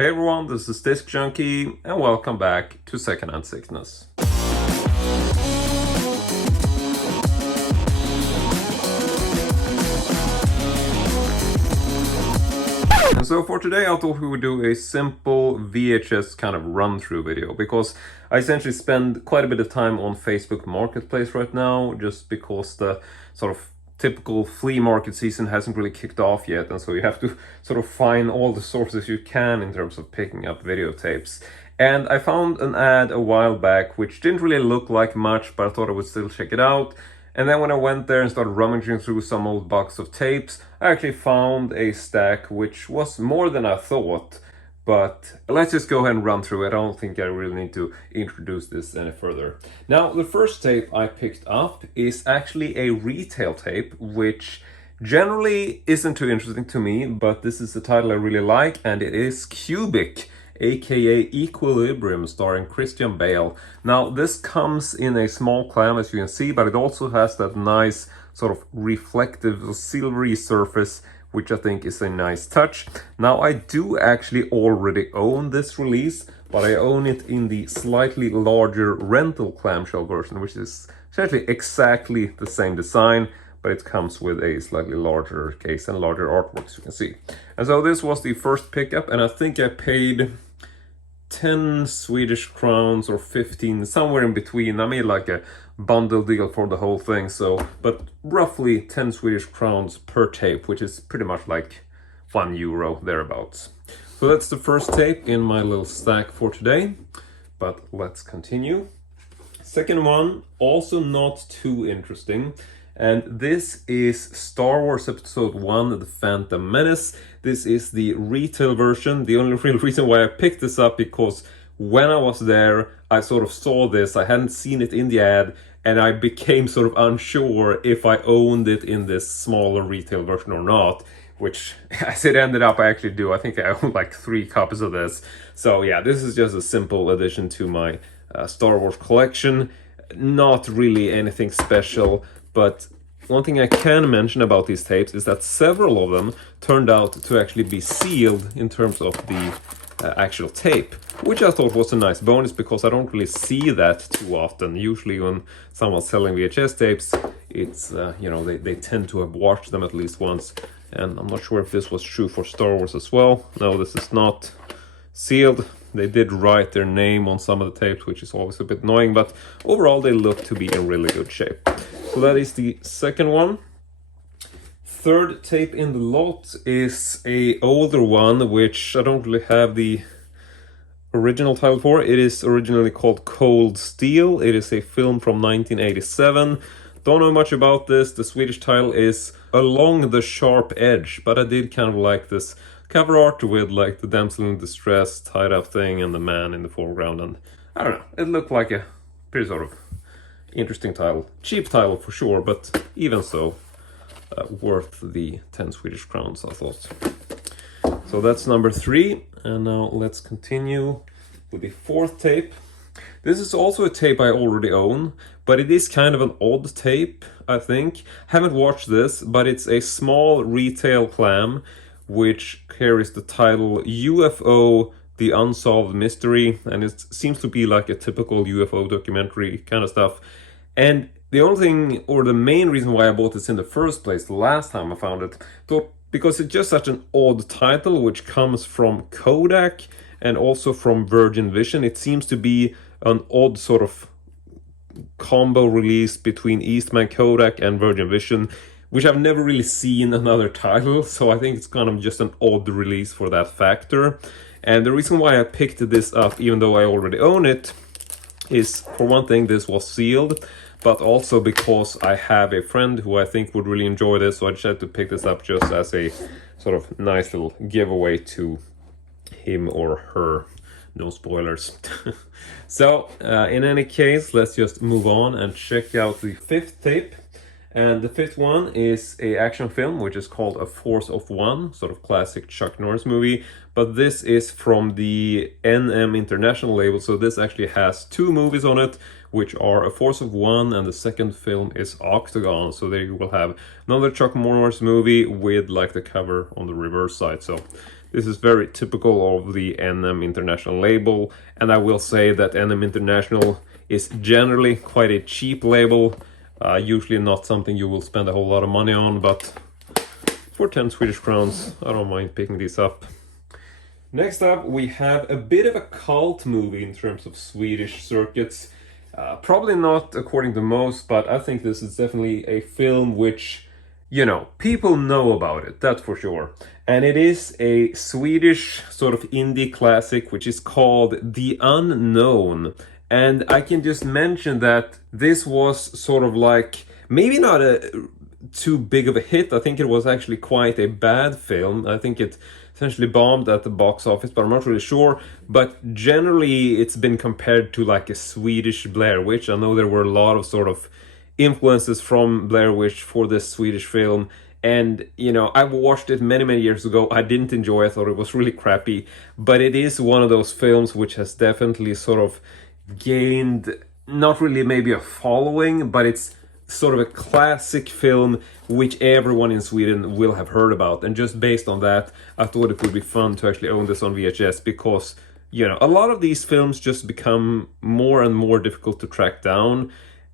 Hey everyone, this is Disc Junkie, and welcome back to Secondhand Sickness. And so for today I thought we would do a simple VHS kind of run-through video, because I essentially spend quite a bit of time on Facebook Marketplace right now, just because the sort of typical flea market season hasn't really kicked off yet, and so you have to sort of find all the sources you can in terms of picking up videotapes. And I found an ad a while back which didn't really look like much, but I thought I would still check it out. And then when I went there and started rummaging through some old box of tapes, I actually found a stack which was more than I thought. But let's just go ahead and run through it. I don't think I really need to introduce this any further. Now, the first tape I picked up is actually a retail tape, which generally isn't too interesting to me, but this is the title I really like, and it is Cubic, aka Equilibrium, starring Christian Bale. Now, this comes in a small clam, as you can see, but it also has that nice sort of reflective silvery surface, which I think is a nice touch. Now, I do actually already own this release, but I own it in the slightly larger rental clamshell version, which is essentially exactly the same design, but it comes with a slightly larger case and larger artwork, as you can see. And so this was the first pickup, and I think I paid 10 Swedish crowns or 15, somewhere in between. I made like a bundle deal for the whole thing, so, but roughly 10 Swedish crowns per tape, which is pretty much like €1 thereabouts. So that's the first tape in my little stack for today, but let's continue. Second one, also not too interesting, and this is Star Wars Episode 1, The Phantom Menace. This is the retail version. The only real reason why I picked this up, because when I was there, I sort of saw this, I hadn't seen it in the ad, and I became sort of unsure if I owned it in this smaller retail version or not, which, as it ended up, I actually do. I think I own like 3 copies of this. So yeah, this is just a simple addition to my Star Wars collection. Not really anything special, but one thing I can mention about these tapes is that several of them turned out to actually be sealed in terms of the actual tape, which I thought was a nice bonus, because I don't really see that too often. Usually when someone's selling VHS tapes, it's, you know, they tend to have watched them at least once. And I'm not sure if this was true for Star Wars as well. No, this is not sealed. They did write their name on some of the tapes, which is always a bit annoying, but overall they look to be in really good shape. So that is the second one. Third tape in the lot is a older one, which I don't really have the original title for. It is originally called Cold Steel. It is a film from 1987. Don't know much about this. The Swedish title is Along the Sharp Edge, but I did kind of like this cover art with like the damsel in distress tied up thing and the man in the foreground, and I don't know, it looked like a pretty sort of interesting title. Cheap title for sure, but even so, worth the 10 Swedish crowns, I thought. So that's number 3, and now let's continue with the fourth tape. This is also a tape I already own, but it is kind of an odd tape, I think. Haven't watched this, but it's a small retail clam which carries the title UFO The Unsolved Mystery, and it seems to be like a typical UFO documentary kind of stuff. And the only thing, or the main reason why I bought this in the first place, the last time I found it, because it's just such an odd title, which comes from Kodak and also from Virgin Vision. It seems to be an odd sort of combo release between Eastman Kodak and Virgin Vision, which I've never really seen another title, so I think it's kind of just an odd release for that factor. And the reason why I picked this up, even though I already own it, is, for one thing, this was sealed, but also because I have a friend who I think would really enjoy this, so I decided to pick this up just as a sort of nice little giveaway to him or her. No spoilers. So, in any case, let's just move on and check out the fifth tape. And the fifth one is a action film, which is called A Force of One, sort of classic Chuck Norris movie. But this is from the NM International label, so this actually has 2 movies on it, which are A Force of One, and the second film is Octagon. So there you will have another Chuck Norris movie with like the cover on the reverse side. So This is very typical of the NM International label, and I will say that NM International is generally quite a cheap label, usually not something you will spend a whole lot of money on, but for 10 Swedish crowns, I don't mind picking these up. Next up, we have a bit of a cult movie in terms of Swedish circuits. Probably not according to most, but I think this is definitely a film which, you know, people know about it, that's for sure. And it is a Swedish sort of indie classic which is called The Unknown. And I can just mention that this was sort of like, maybe not a too big of a hit. I think it was actually quite a bad film. I think it essentially bombed at the box office, but I'm not really sure. But generally it's been compared to like a Swedish Blair Witch. I know there were a lot of sort of influences from Blair Witch for this Swedish film, and you know, I watched it many years ago. I didn't enjoy it, I thought it was really crappy, but it is one of those films which has definitely sort of gained, not really maybe a following, but it's sort of a classic film which everyone in Sweden will have heard about. And just based on that, I thought it would be fun to actually own this on VHS, because you know, a lot of these films just become more and more difficult to track down.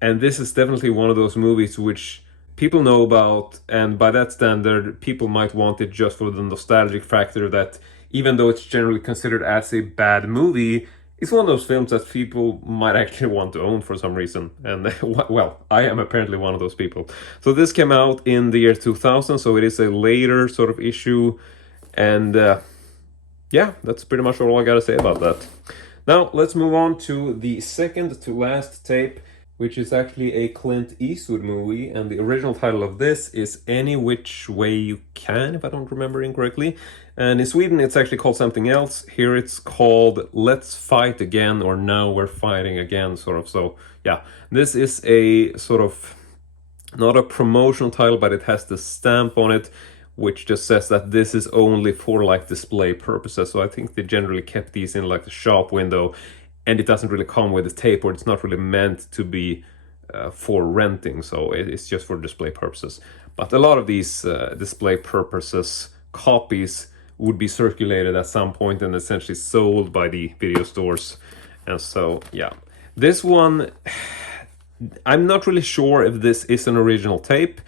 And this is definitely one of those movies which people know about, and by that standard, people might want it just for the nostalgic factor that, even though it's generally considered as a bad movie, it's one of those films that people might actually want to own for some reason. And, well, I am apparently one of those people. So this came out in the year 2000, so it is a later sort of issue. And yeah, that's pretty much all I gotta say about that. Now, let's move on to the second to last tape, which is actually a Clint Eastwood movie, and the original title of this is Any Which Way You Can, if I don't remember incorrectly. And in Sweden it's actually called something else. Here it's called Let's Fight Again, or Now We're Fighting Again, sort of. So yeah, this is a sort of, not a promotional title, but it has the stamp on it, which just says that this is only for like display purposes. So I think they generally kept these in like the shop window, and it doesn't really come with a tape, or it's not really meant to be for renting, so it's just for display purposes. But a lot of these display purposes copies would be circulated at some point and essentially sold by the video stores. And so yeah, this one, I'm not really sure if this is an original tape.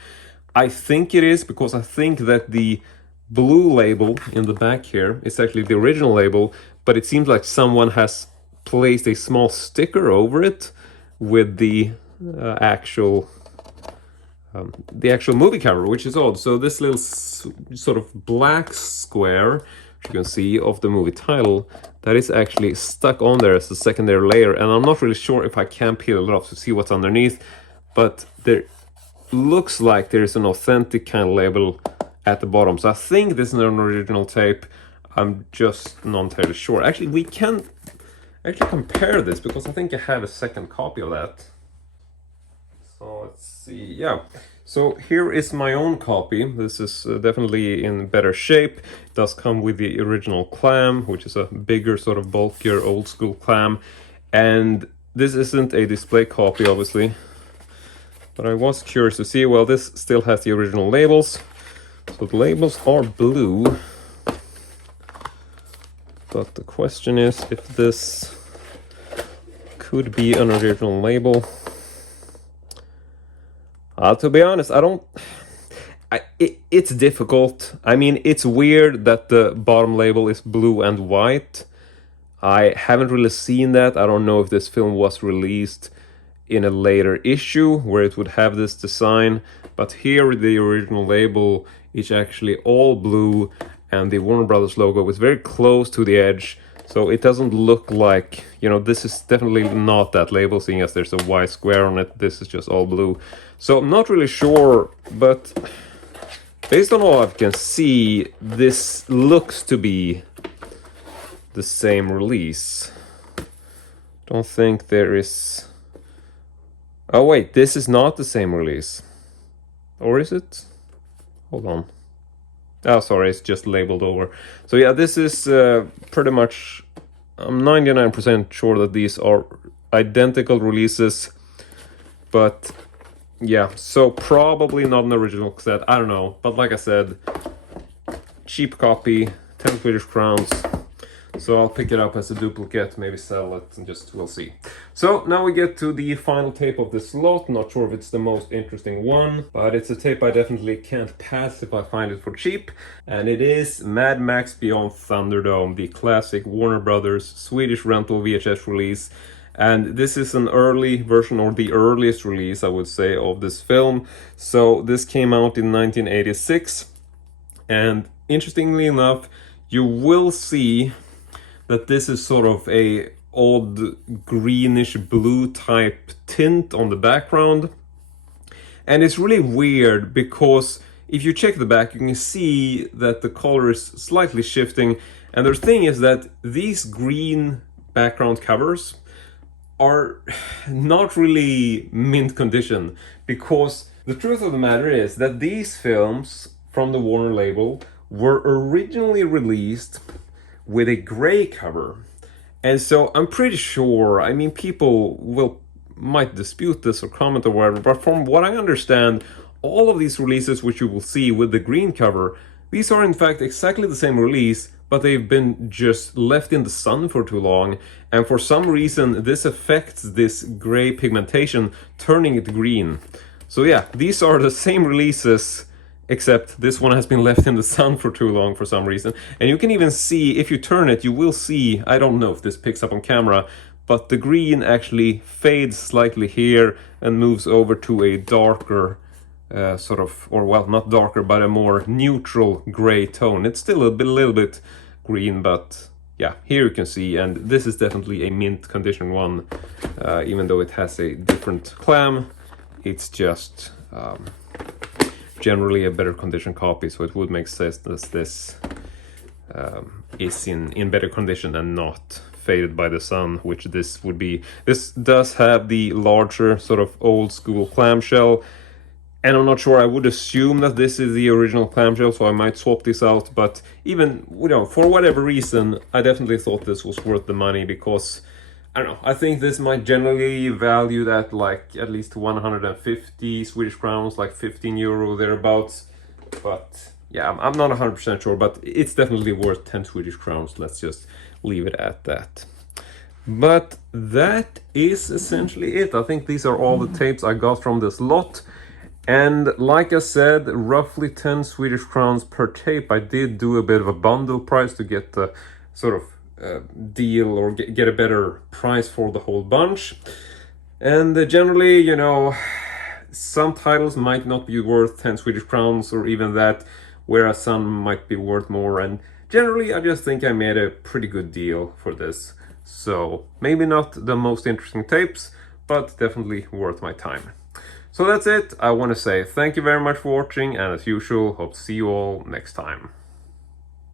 I think it is, because I think that the blue label in the back here is actually the original label, but it seems like someone has placed a small sticker over it with the actual movie cover, which is odd. So this little sort of black square, which you can see, of the movie title, that is actually stuck on there as a secondary layer, and I'm not really sure if I can peel it off to see what's underneath, but there looks like there's an authentic kind of label at the bottom. So I think this is an original tape. I'm just not entirely sure. Actually, we can actually compare this, because I think I have a second copy of that. So let's see. Yeah, so here is my own copy. This is definitely in better shape. It does come with the original clam, which is a bigger, sort of bulkier, old school clam. And this isn't a display copy, obviously, but I was curious to see. Well, this still has the original labels, so the labels are blue. But the question is if this could be an original label. To be honest, it's difficult. I mean, it's weird that the bottom label is blue and white. I haven't really seen that. I don't know if this film was released in a later issue where it would have this design. But here the original label is actually all blue, and the Warner Brothers logo is very close to the edge, so it doesn't look like, you know, this is definitely not that label, seeing as there's a white square on it. This is just all blue. So I'm not really sure, but based on all I can see, this looks to be the same release. Don't think there is... Oh wait, this is not the same release. Or is it? Hold on. Oh, sorry, it's just labeled over. So yeah, this is pretty much... I'm 99% sure that these are identical releases. But yeah, so probably not an original cassette. I don't know. But like I said, cheap copy, 10 Swedish crowns. So I'll pick it up as a duplicate, maybe sell it, and just we'll see. So now we get to the final tape of this lot. Not sure if it's the most interesting one, but it's a tape I definitely can't pass if I find it for cheap. And it is Mad Max Beyond Thunderdome, the classic Warner Brothers Swedish rental VHS release. And this is an early version, or the earliest release, I would say, of this film. So this came out in 1986. And interestingly enough, you will see that this is sort of a odd greenish blue type tint on the background. And it's really weird because if you check the back, you can see that the color is slightly shifting. And the thing is that these green background covers are not really mint condition, because the truth of the matter is that these films from the Warner label were originally released with a gray cover. And so I'm pretty sure, I mean, people might dispute this or comment or whatever, but from what I understand, all of these releases which you will see with the green cover, these are in fact exactly the same release, but they've been just left in the sun for too long, and for some reason this affects this gray pigmentation, turning it green. So yeah, these are the same releases, except this one has been left in the sun for too long for some reason. And you can even see, if you turn it, you will see, I don't know if this picks up on camera, but the green actually fades slightly here and moves over to a darker sort of, or well, not darker, but a more neutral gray tone. It's still a little bit green, but yeah, here you can see, and this is definitely a mint condition one, even though it has a different clam. It's just generally a better condition copy, so it would make sense that this is in better condition and not faded by the sun, which this would be. This does have the larger sort of old school clamshell, and I'm not sure, I would assume that this is the original clamshell, so I might swap this out, but even, you know, for whatever reason, I definitely thought this was worth the money, because I don't know, I think this might generally valued at like at least 150 Swedish crowns, like 15 euro thereabouts. But yeah, I'm not 100% sure, but it's definitely worth 10 Swedish crowns. Let's just leave it at that. But that is essentially it. I think these are all the tapes I got from this lot. And like I said, roughly 10 Swedish crowns per tape. I did do a bit of a bundle price to get the sort of deal or get a better price for the whole bunch. And generally, you know, some titles might not be worth 10 Swedish crowns or even that, whereas some might be worth more. And generally, I just think I made a pretty good deal for this. So maybe not the most interesting tapes, but definitely worth my time. So that's it. I want to say thank you very much for watching, and as usual, hope to see you all next time.